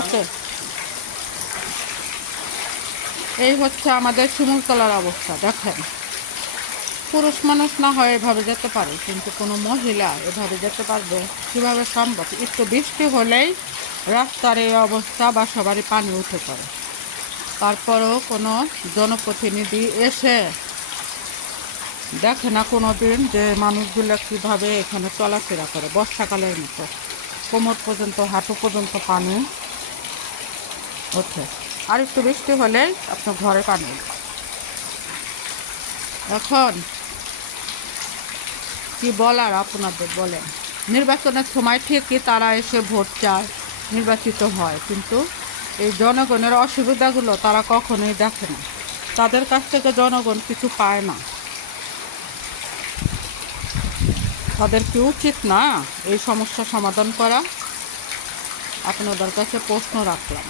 ওকে, এই হচ্ছে আমাদের শিমুলতলার অবস্থা। দেখেন, পুরুষ মানুষ না হয় এভাবে যেতে পারে, কিন্তু কোনো মহিলা এভাবে যেতে পারবে কীভাবে সম্ভব? একটু বৃষ্টি হলেই রাস্তার এই অবস্থা, বা সবারই পানি উঠে পড়ে। তারপরেও কোনো জনপ্রতিনিধি এসে দেখে না কোনো দিন যে মানুষগুলো কীভাবে এখানে চলাফেরা করে। বর্ষাকালের মতো কোমর পর্যন্ত, হাঁটু পর্যন্ত পানি ওঠে। আর একটু বৃষ্টি হলেই আপনার ঘরে পানি উঠে। এখন কি বলার আপনাদের বলেন? নির্বাচনের সময় ঠিকই তারা এসে ভোট চায়, নির্বাচিত হয়, কিন্তু এই জনগণের অসুবিধাগুলো তারা কখনোই দেখে না। তাদের কাছ থেকে জনগণ কিছু পায় না। তাদের কি উচিত না এই সমস্যা সমাধান করা? আপনাদের কাছে প্রশ্ন রাখলাম।